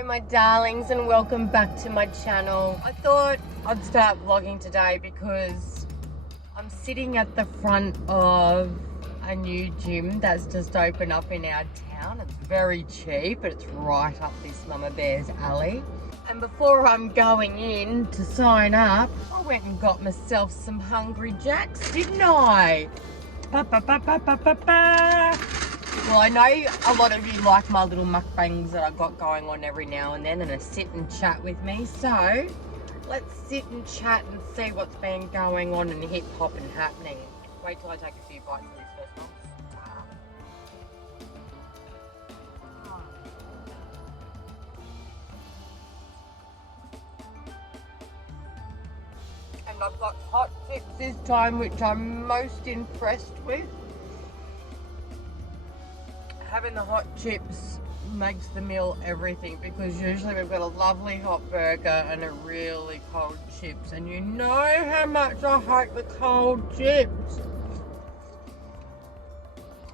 Hello my darlings and welcome back to my channel. I thought I'd start vlogging today because I'm sitting at the front of a new gym that's just opened up in our town. It's very cheap, but it's right up this Mama Bear's alley. And before I'm going in to sign up, I went and got myself some Hungry Jacks, didn't I? Ba, ba, ba, ba, ba, ba, ba. Well, I know a lot of you like my little mukbangs that I got going on every now and then, and a sit and chat with me. So let's sit and chat and see what's been going on in hip hop and happening. Wait till I take a few bites of this first one. And I've got hot chips this time, which I'm most impressed with. Having the hot chips makes the meal everything, because usually we've got a lovely hot burger and a really cold chips, and you know how much I hate the cold chips.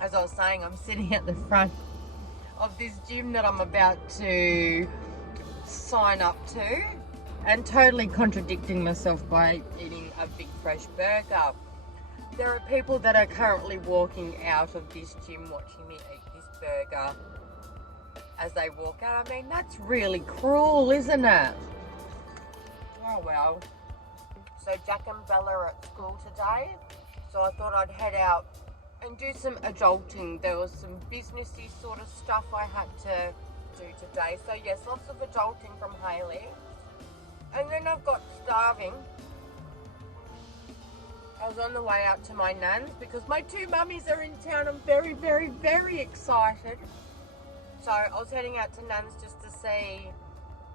As I was saying, I'm sitting at the front of this gym that I'm about to sign up to, and totally contradicting myself by eating a big fresh burger. There are people that are currently walking out of this gym watching me eat this burger as they walk out. I mean, that's really cruel, isn't it? Oh well. So Jack and Bella are at school today, so I thought I'd head out and do some adulting. There was some businessy sort of stuff I had to do today. So yes, lots of adulting from Hayley. And then I've got starving. I was on the way out to my nan's because my two mummies are in town. I'm very, very, very excited. So I was heading out to nan's just to see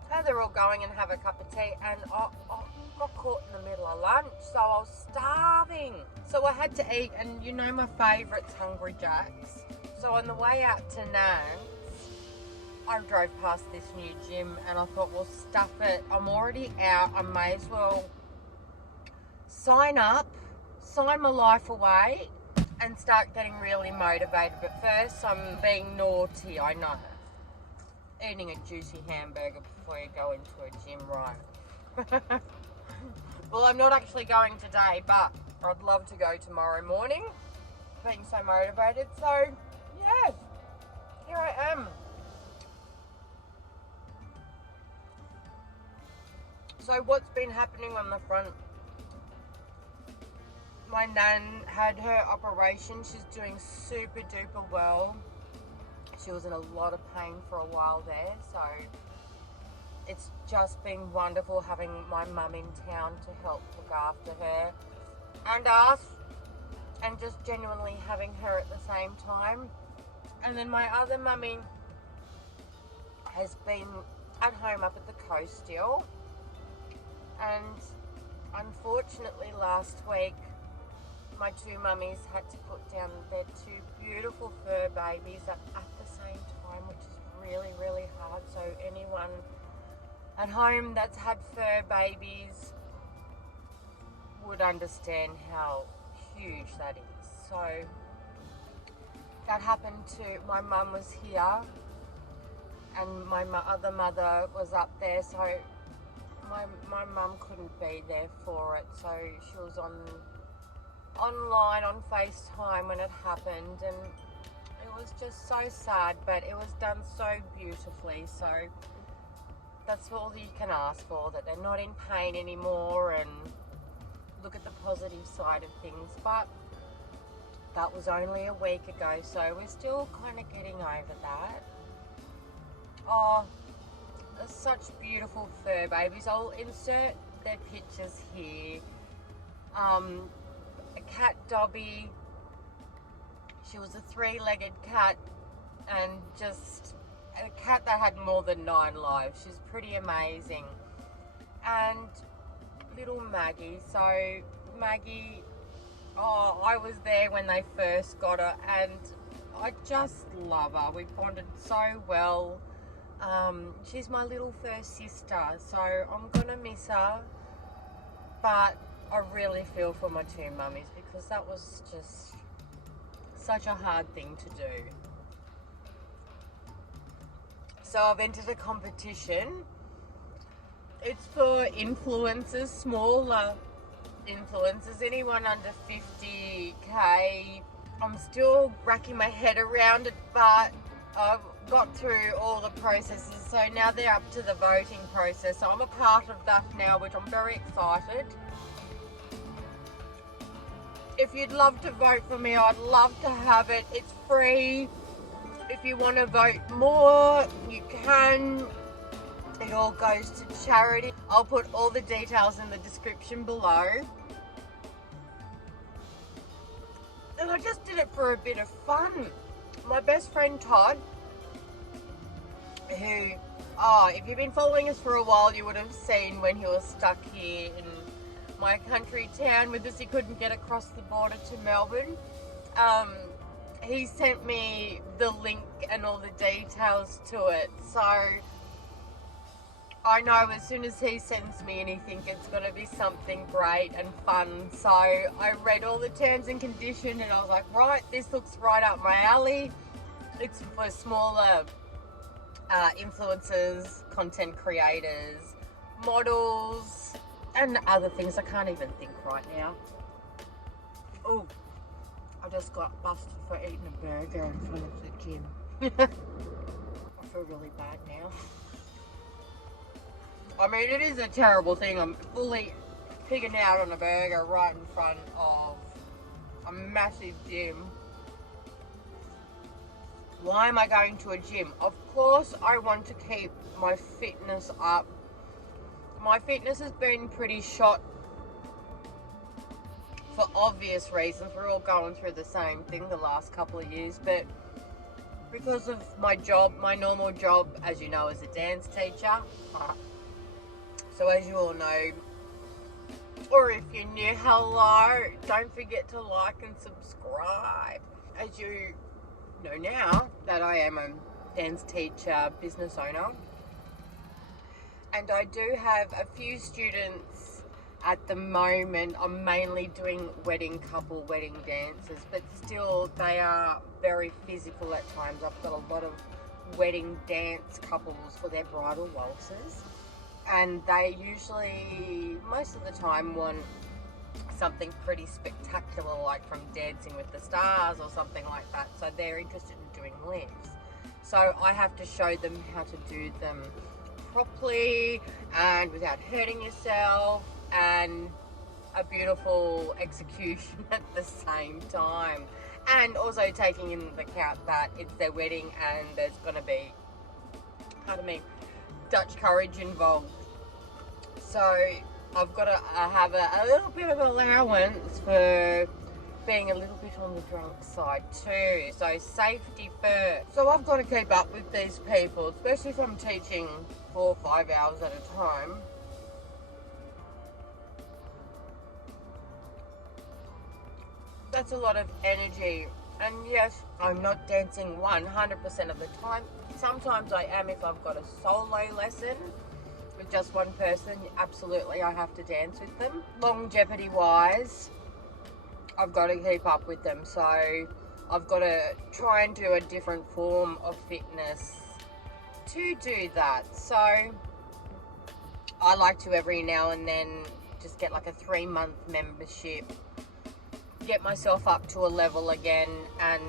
how they're all going and have a cup of tea. And I got caught in the middle of lunch, so I was starving. So I had to eat, and you know my favourite's Hungry Jacks. So on the way out to nan's, I drove past this new gym and I thought, well, stuff it. I'm already out. I may as well sign up, sign my life away, and start getting really motivated. But first, I'm being naughty, I know. Eating a juicy hamburger before you go into a gym, right? Well, I'm not actually going today, but I'd love to go tomorrow morning. Being so motivated, so yes, here I am. So what's been happening on the front? My nan had her operation. She's doing super duper well. She was in a lot of pain for a while there, so it's just been wonderful having my mum in town to help look after her and us, and just genuinely having her at the same time. And then my other mummy has been at home up at the coast still, and unfortunately last week my two mummies had to put down their two beautiful fur babies at the same time, which is really, really hard. So anyone at home that's had fur babies would understand how huge that is. So that happened to my mum was here, and my other mother was up there, so my mum couldn't be there for it, so she was online on FaceTime when it happened, and it was just so sad, but it was done so beautifully. So that's all you can ask for, that they're not in pain anymore, and look at the positive side of things. But that was only a week ago, so we're still kind of getting over that. Oh, they're such beautiful fur babies. I'll insert their pictures here. A cat Dobby. She was a three-legged cat, and just a cat that had more than 9 lives. She's pretty amazing. And little Maggie. So Maggie, oh, I was there when they first got her, and I just love her. We bonded so well. She's my little first sister, so I'm gonna miss her, but I really feel for my two mummies, because that was just such a hard thing to do. So I've entered a competition. It's for influencers, smaller influencers, anyone under 50k. I'm still racking my head around it, but I've got through all the processes, so now they're up to the voting process. So I'm a part of that now, which I'm very excited. If you'd love to vote for me, I'd love to have it. It's free. If you want to vote more, you can. It all goes to charity. I'll put all the details in the description below. And I just did it for a bit of fun. My best friend Todd, who, if you've been following us for a while, you would have seen when he was stuck here in my country town with us. He couldn't get across the border to Melbourne. He sent me the link and all the details to it. So I know as soon as he sends me anything, it's going to be something great and fun. So I read all the terms and conditions and I was like, right, this looks right up my alley. It's for smaller influencers, content creators, models, and other things. I can't even think right now. Oh, I just got busted for eating a burger in front of the gym. I feel really bad now. I mean, it is a terrible thing. I'm fully pigging out on a burger right in front of a massive gym. Why am I going to a gym? Of course, I want to keep my fitness up. My fitness has been pretty shot for obvious reasons. We're all going through the same thing the last couple of years, but because of my job, my normal job, as you know, as a dance teacher. So as you all know, or if you're new, hello, don't forget to like and subscribe. As you know now that I am a dance teacher, business owner, and I do have a few students at the moment. I'm mainly doing wedding dances, but still they are very physical at times. I've got a lot of wedding dance couples for their bridal waltzes, and they usually, most of the time, want something pretty spectacular, like from Dancing with the Stars or something like that. So they're interested in doing lifts. So I have to show them how to do them properly and without hurting yourself, and a beautiful execution at the same time. And also taking into account that it's their wedding and there's going to be, pardon me, Dutch courage involved. So I've got to have a little bit of allowance for being a little bit on the drunk side too. So safety first. So I've got to keep up with these people, especially if I'm teaching 4 or 5 hours at a time. That's a lot of energy. And yes, I'm not dancing 100% of the time. Sometimes I am if I've got a solo lesson with just one person. Absolutely, I have to dance with them. Longevity wise, I've got to keep up with them. So I've got to try and do a different form of fitness to do that. So I like to every now and then just get like a 3-month membership, get myself up to a level again, and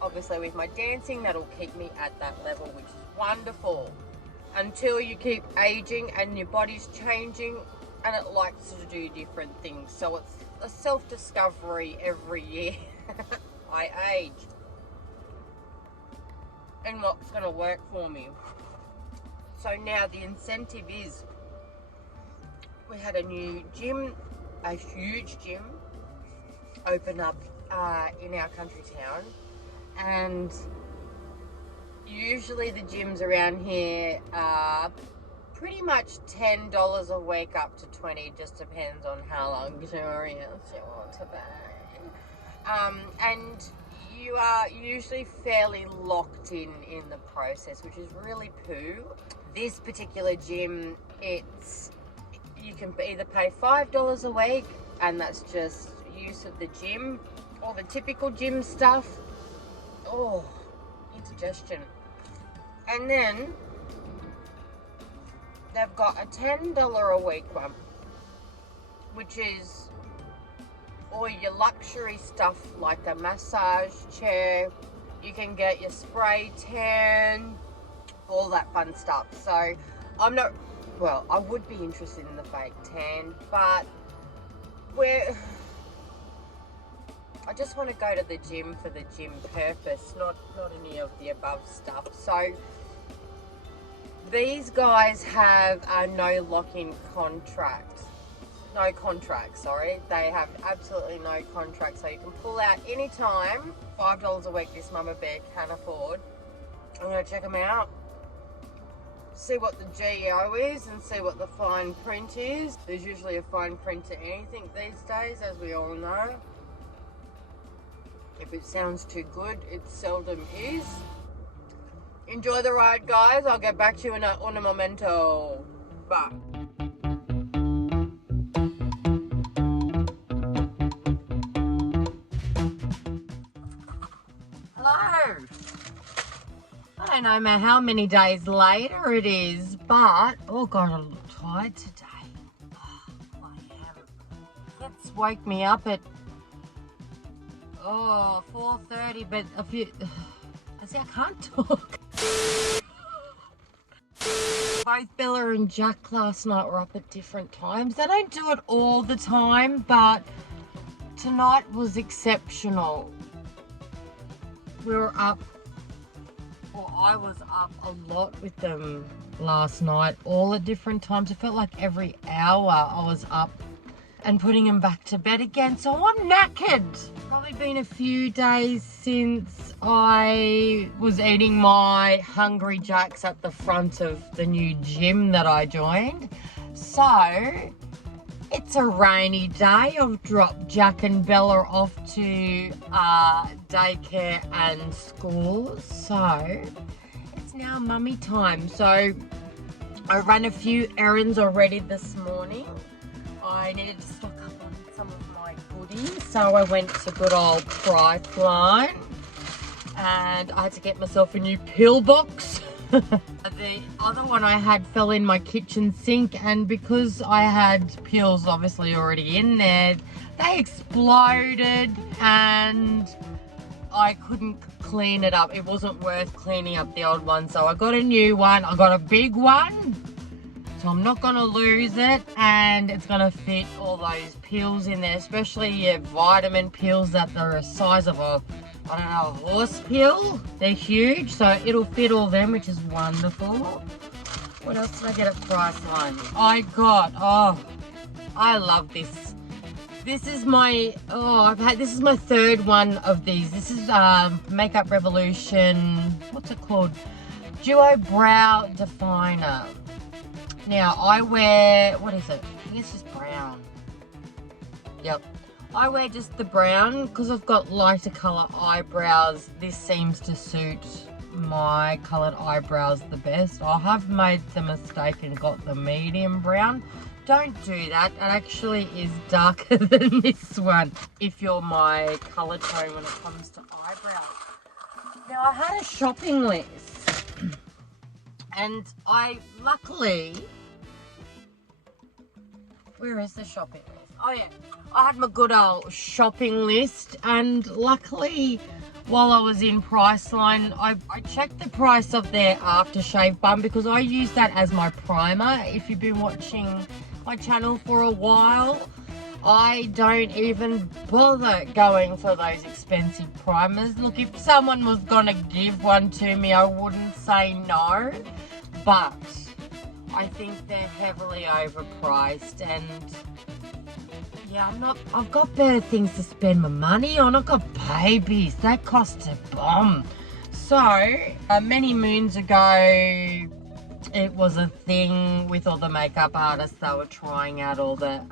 obviously with my dancing that'll keep me at that level, which is wonderful, until you keep aging and your body's changing and it likes to do different things. So it's a self-discovery every year. I age and what's going to work for me. So now the incentive is, we had a new gym, a huge gym open up in our country town, and usually the gyms around here are pretty much $10 a week up to $20, just depends on how luxurious you want to be. And you are usually fairly locked in the process, which is really poo. This particular gym, you can either pay $5 a week, and that's just use of the gym, or the typical gym stuff. Oh, indigestion. And then they've got a $10 a week one, which is all your luxury stuff like a massage chair. You can get your spray tan, all that fun stuff. So I'm not, well, I would be interested in the fake tan, but I just want to go to the gym for the gym purpose, not any of the above stuff. So these guys have a no lock-in contract. No contract, sorry. They have absolutely no contract, so you can pull out anytime. $5 a week this mama bear can afford. I'm going to check them out, see what the GEO is and see what the fine print is. There's usually a fine print to anything these days, as we all know. If it sounds too good, it seldom is. Enjoy the ride, guys. I'll get back to you in a momento. Bye. Hello. I don't know how many days later it is, but oh god, I look tired today. Oh, I am. Kids woke me up at 4:30, but a few. See, I can't talk. Both Bella and Jack last night were up at different times. They don't do it all the time, but tonight was exceptional. We were up, or I was up a lot with them last night, all at different times. It felt like every hour I was up and putting them back to bed again, so I'm knackered. Probably been a few days since I was eating my Hungry Jacks at the front of the new gym that I joined. So it's a rainy day. I've dropped Jack and Bella off to daycare and school, so it's now mummy time. So I ran a few errands already this morning. I needed to stock up on some of my goodies, so I went to good old Priceline and I had to get myself a new pill box. The other one I had fell in my kitchen sink, and because I had pills obviously already in there, they exploded and I couldn't clean it up. It wasn't worth cleaning up the old one, so I got a new one. I got a big one, so I'm not gonna lose it, and it's gonna fit all those pills in there, especially your vitamin pills that are the size of a, I don't know, a horse pill. They're huge, so it'll fit all them, which is wonderful. What else did I get at Priceline? I got, I love this. This is my, this is my third one of these. This is Makeup Revolution, what's it called? Duo Brow Definer. Now, I wear, what is it? I think it's just brown. Yep. I wear just the brown because I've got lighter colour eyebrows. This seems to suit my coloured eyebrows the best. I have made the mistake and got the medium brown. Don't do that. It actually is darker than this one if you're my colour tone when it comes to eyebrows. Now, I had a shopping list and I luckily... Where is the shopping list? Oh yeah, I had my good old shopping list, and luckily while I was in Priceline, I checked the price of their aftershave balm because I use that as my primer. If you've been watching my channel for a while, I don't even bother going for those expensive primers. Look, if someone was gonna give one to me, I wouldn't say no, but I think they're heavily overpriced, and yeah, I've got better things to spend my money on. I've got babies, that cost a bomb. So, many moons ago, it was a thing with all the makeup artists. They were trying out all the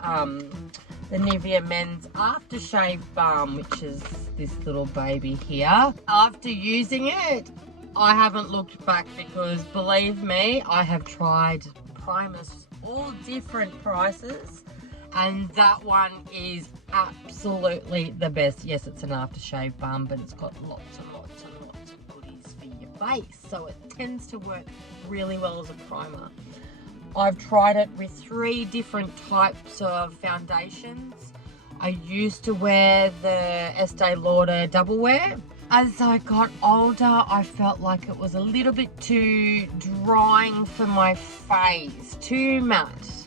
Nivea Men's Aftershave Balm, which is this little baby here. After using it, I haven't looked back because, believe me, I have tried primers all different prices, and that one is absolutely the best. Yes, it's an aftershave balm, but it's got lots and lots and lots of goodies for your face, so it tends to work really well as a primer. I've tried it with 3 different types of foundations. I used to wear the Estee Lauder Double Wear. As I got older, I felt like it was a little bit too drying for my face, too matte.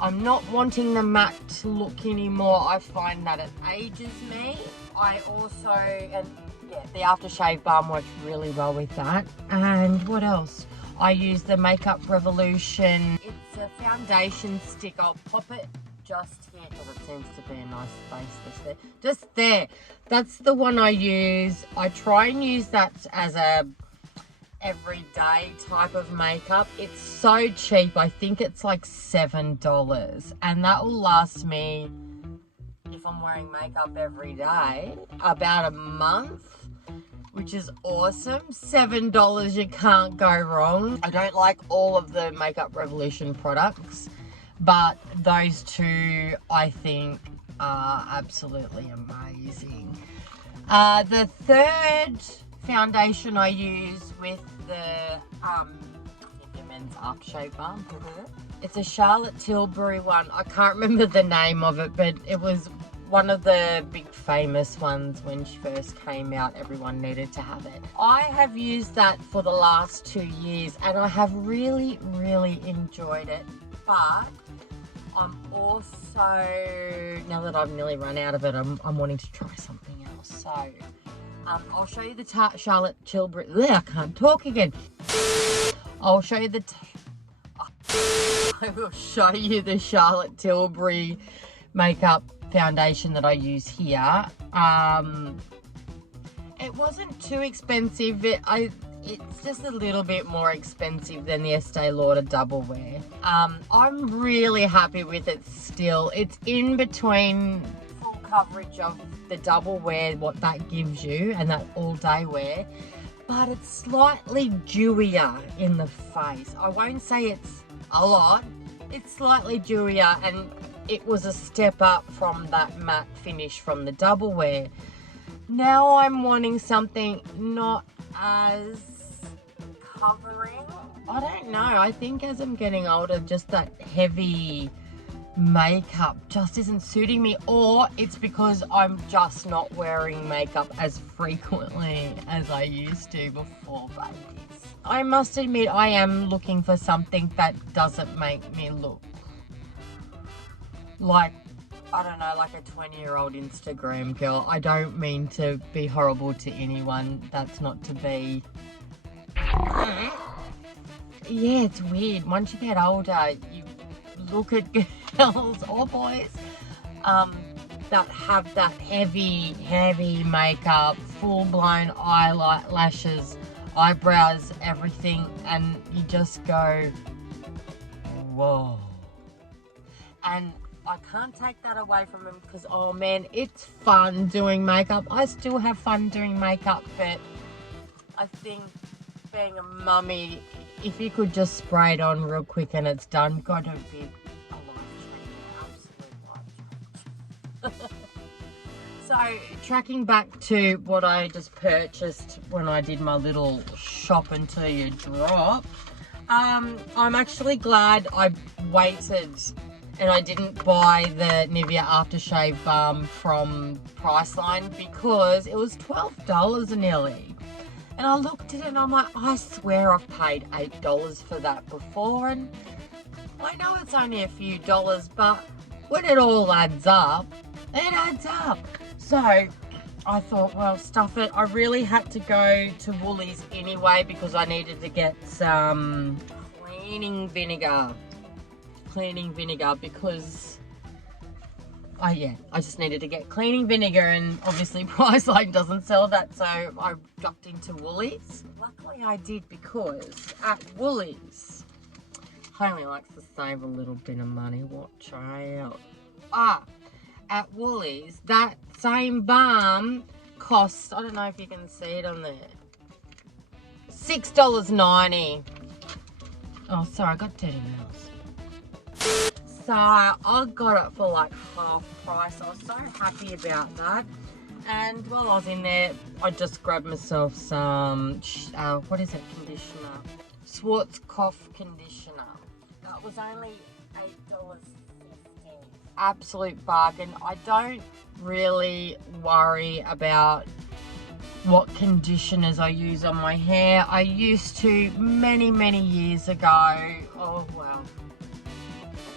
I'm not wanting the matte look anymore. I find that it ages me. I also, and yeah, the aftershave balm works really well with that. And what else? I use the Makeup Revolution. It's a foundation stick. I'll pop it just here because it seems to be a nice space that's there. Just there. That's the one I use. I try and use that as a everyday type of makeup. It's so cheap. I think it's like $7, and that will last me, if I'm wearing makeup every day, about a month, which is awesome. $7, you can't go wrong. I don't like all of the Makeup Revolution products, but those 2 I think are absolutely amazing. The third foundation I use with the Men's Aftershave Balm. It's a Charlotte Tilbury one. I can't remember the name of it, but it was one of the big famous ones when she first came out. Everyone needed to have it. I have used that for the last 2 years and I have really, really enjoyed it. But I'm also, now that I've nearly run out of it, I'm wanting to try something else. So I'll show you the Charlotte Tilbury. I can't talk again. I'll show you I will show you the Charlotte Tilbury makeup foundation that I use here. It wasn't too expensive. It's just a little bit more expensive than the Estee Lauder Double Wear. I'm really happy with it still. It's in between full coverage of the Double Wear, what that gives you, and that all day wear, but it's slightly dewier in the face. I won't say it's a lot. It's slightly dewier, and it was a step up from that matte finish from the Double Wear. Now I'm wanting something not as covering. I don't know. I think as I'm getting older, just that heavy makeup just isn't suiting me, or it's because I'm just not wearing makeup as frequently as I used to before babies. I must admit, I am looking for something that doesn't make me look like, I don't know, like a 20-year-old Instagram girl. I don't mean to be horrible to anyone. That's not to be. Yeah, it's weird. Once you get older, you look at girls or boys that have that heavy makeup, full-blown eyelashes, eyebrows, everything, and you just go, whoa. And I can't take that away from them because, oh man, it's fun doing makeup. I still have fun doing makeup, but I think being a mummy, if you could just spray it on real quick and it's done, God, it would be a life-changing, absolute life-changing. So, tracking back to what I just purchased when I did my little shop until you drop, I'm actually glad I waited and I didn't buy the Nivea aftershave balm from Priceline because it was $12 nearly. And I looked at it and I'm like, I swear I've paid $8 for that before, and I know it's only a few dollars, but when it all adds up, it adds up. So I thought, well, stuff it. I really had to go to Woolies anyway because I needed to get some cleaning vinegar because I just needed to get cleaning vinegar, and obviously Priceline doesn't sell that, so I ducked into Woolies. Luckily I did, because at Woolies, Hayley likes to save a little bit of money, watch out. At Woolies, that same balm costs, I don't know if you can see it on there, $6.90. Oh, sorry, I got dirty nails. So I got it for like half price. I was so happy about that. And while I was in there, I just grabbed myself some, what is it, conditioner? Schwarzkopf conditioner. That was only $8.50. Absolute bargain. I don't really worry about what conditioners I use on my hair. I used to many years ago. Oh well,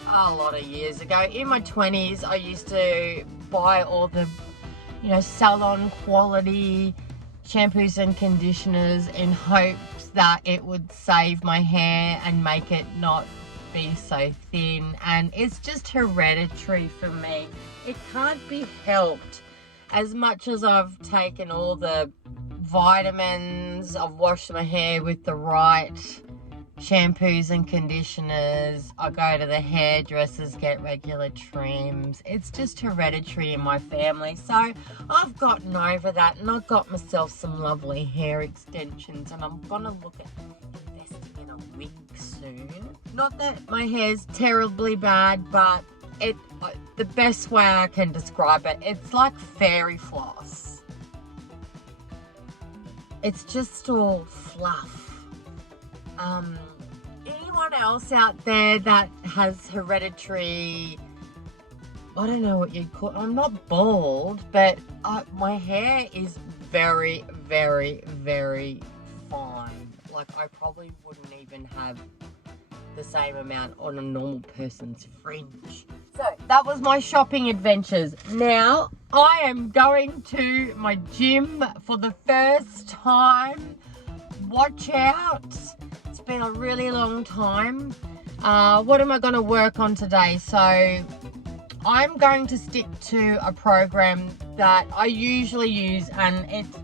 a lot of years ago. In my 20s, I used to buy all the, salon quality shampoos and conditioners in hopes that it would save my hair and make it not be so thin, and it's just hereditary for me. It can't be helped. As much as I've taken all the vitamins, I've washed my hair with the right shampoos and conditioners, I go to the hairdressers, get regular trims. It's just hereditary in my family. So I've gotten over that, and I've got myself some lovely hair extensions, and I'm gonna look at investing in a wig soon. Not that my hair's terribly bad, but the best way I can describe it, it's like fairy floss. It's just all fluff. Anyone else out there that has hereditary, I don't know what you'd call it, I'm not bald, but my hair is very fine. Like, I probably wouldn't even have the same amount on a normal person's fringe. So that was my shopping adventures. Now I am going to my gym for the first time. Watch out, it's been a really long time. What am I going to work on today? So I'm going to stick to a program that I usually use, and it's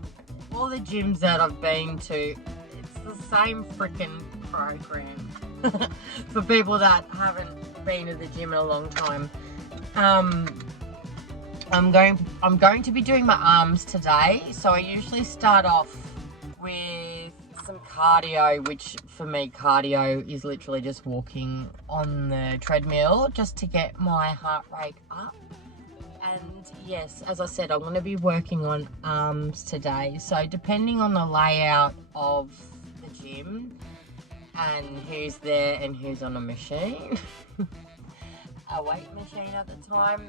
all the gyms that I've been to, it's the same freaking program. For people that haven't been to the gym in a long time. I'm going to be doing my arms today. So I usually start off with some cardio, which for me cardio is literally just walking on the treadmill just to get my heart rate up. And yes, as I said, I'm going to be working on arms today. So depending on the layout of the gym and who's there and who's on a machine, a weight machine at the time,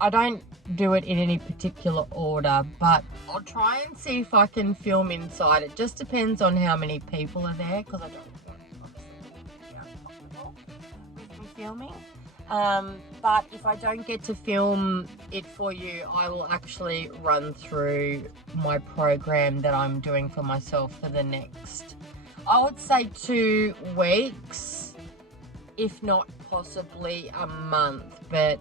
I don't do it in any particular order, but I'll try and see if I can film inside. It just depends on how many people are there, because I don't want obviously uncomfortable with me filming. But if I don't get to film it for you, I will actually run through my program that I'm doing for myself for the next, I would say, 2 weeks, if not possibly a month. But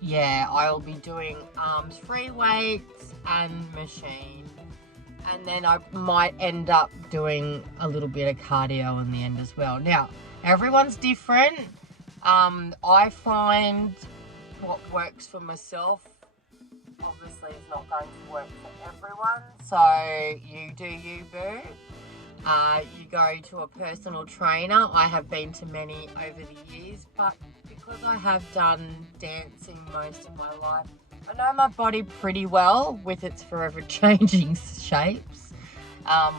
yeah, I'll be doing arms, free weights and machine, and then I might end up doing a little bit of cardio in the end as well. Now, everyone's different. I find what works for myself obviously is not going to work for everyone, so you do you, boo. You go to a personal trainer. I have been to many over the years, but because I have done dancing most of my life, I know my body pretty well with its forever changing shapes,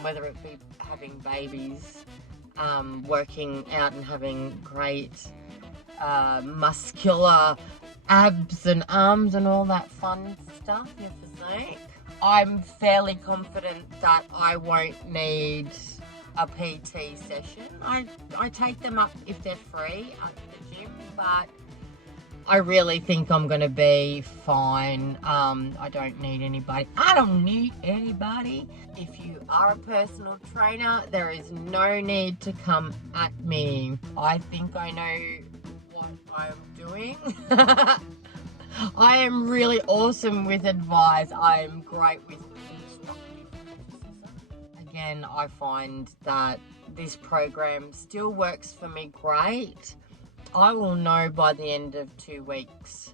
whether it be having babies, working out and having great muscular abs and arms and all that fun stuff, your physique. I'm fairly confident that I won't need a PT session. I take them up if they're free at the gym, but I really think I'm going to be fine. I don't need anybody. If you are a personal trainer, there is no need to come at me. I think I know what I'm doing. I am really awesome with advice. I'm great with constructive criticism. Again, I find that this program still works for me great. I will know by the end of 2 weeks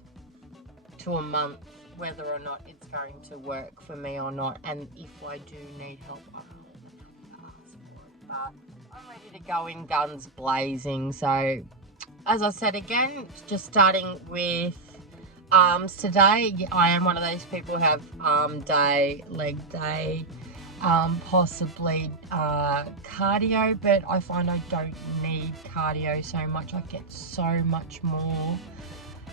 to a month whether or not it's going to work for me or not, and if I do need help, I will ask for it. But I'm ready to go in guns blazing. So as I said again, just starting with Today I am one of those people who have arm day, leg day, possibly cardio, but I find I don't need cardio so much. I get so much more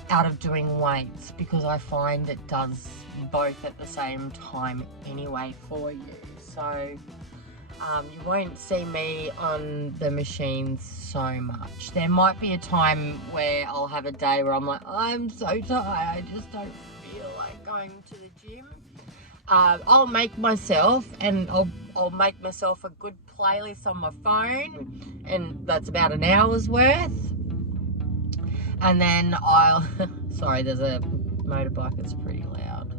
out of doing weights because I find it does both at the same time anyway for you. So you won't see me on the machines so much. There might be a time where I'll have a day where I'm like, I'm so tired, I just don't feel like going to the gym. I'll make myself, and I'll make myself a good playlist on my phone, and that's about an hour's worth. And then I'll, sorry, there's a motorbike, it's pretty loud.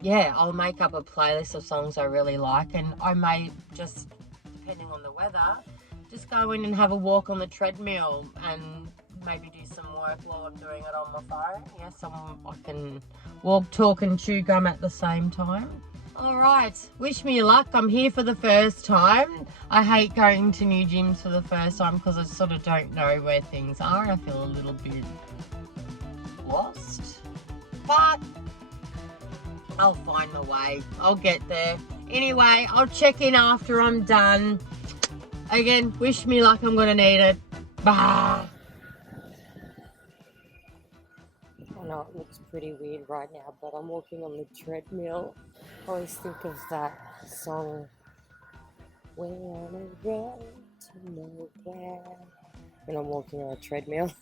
Yeah, I'll make up a playlist of songs I really like, and I may just, depending on the weather, just go in and have a walk on the treadmill and maybe do some work while I'm doing it on my phone. Yes, I can walk, talk and chew gum at the same time. Alright, wish me luck. I'm here for the first time. I hate going to new gyms for the first time because I sort of don't know where things are. I feel a little bit lost, but I'll find my way. I'll get there. Anyway, I'll check in after I'm done. Again, wish me luck. I'm gonna need it. Bye. I know it looks pretty weird right now, but I'm walking on the treadmill. I always think of that song, "We're on a road to nowhere," when I'm walking on a treadmill.